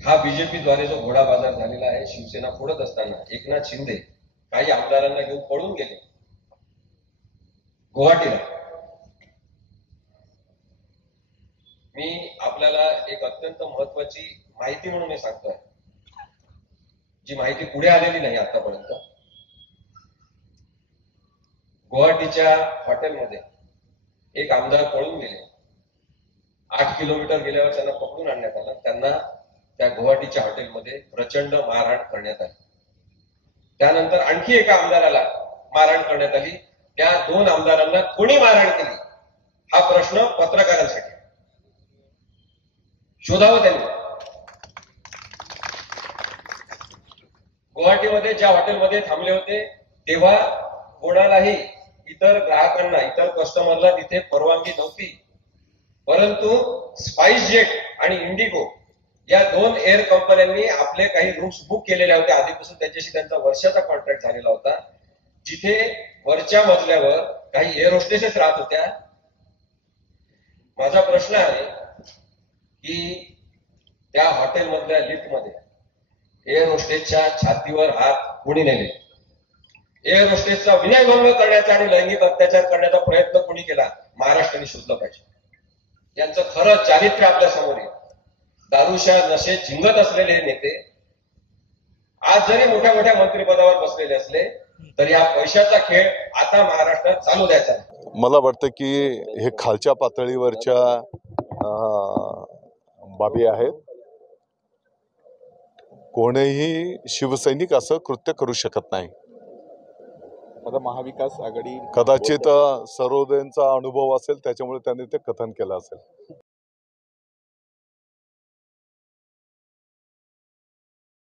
हा बीजेपीद्वारे जो घोडाबाजार झालेला आहे, शिवसेना फोडत असताना एकनाथ शिंदे काही आमदारांना घेऊन पळून गेले गुवाहाटीला। मी आपल्याला एक अत्यंत महत्वाची माहिती म्हणून हे सांगतोय, जी माहिती पुढे आलेली नाही आतापर्यंत। गुवाहाटीच्या हॉटेलमध्ये एक आमदार पळून गेले। 8 किलोमीटर गेल्यावर त्यांना पकडून आणण्यात आलं। त्यांना त्या गुवाहाटीच्या हॉटेलमध्ये प्रचंड मारहाण करण्यात आली। त्यानंतर आणखी एका आमदाराला मारहाण करण्यात आली। त्या 2 आमदारांना कोणी मारहाण केली हा प्रश्न पत्रकारांसाठी शोधावं त्यांनी। गुवाहाटीमध्ये ज्या हॉटेलमध्ये थांबले होते तेव्हा कोणालाही इतर ग्राहकांना, इतर कस्टमरला तिथे परवानगी नव्हती, परंतु स्पाइस जेट आणि इंडिगो या 2 एअर कंपन्यांनी आपले काही रूम्स बुक केलेल्या होत्या आधीपासून। त्याच्याशी त्यांचा वर्षाचा कॉन्ट्रॅक्ट झालेला होता, जिथे वरच्या मजल्यावर काही एअर होस्टेसेस राहत होत्या। माझा प्रश्न आहे की त्या हॉटेलमधल्या लिफ्टमध्ये एअर होस्टेसच्या छातीवर हात कोणी नेले? एअर होस्टेसचा विनयभंग करण्याचा आणि लैंगिक अत्याचार करण्याचा प्रयत्न कोणी केला? महाराष्ट्राने शोधलं पाहिजे। यांचं खरं चारित्र्य आपल्या समोर आहे। दारूच्या नशेत झिंगत असलेले हे नेते आज जरी मोठ्या मोठ्या मंत्रिपदावर बसलेले असले तरी हा पैशाचा खेळ आता महाराष्ट्रात चालू द्यायचा नाही। मला वाटतं की हे खालच्या पातळीवरच्या बाबी आहेत। कोणीही शिवसैनिक असं कृत्य करू शकत नाही। आता महाविकास आघाडी कदाचित सर्वोदयांचा अनुभव असेल, त्याच्यामुळे त्यांनी ते कथन केलं असेल।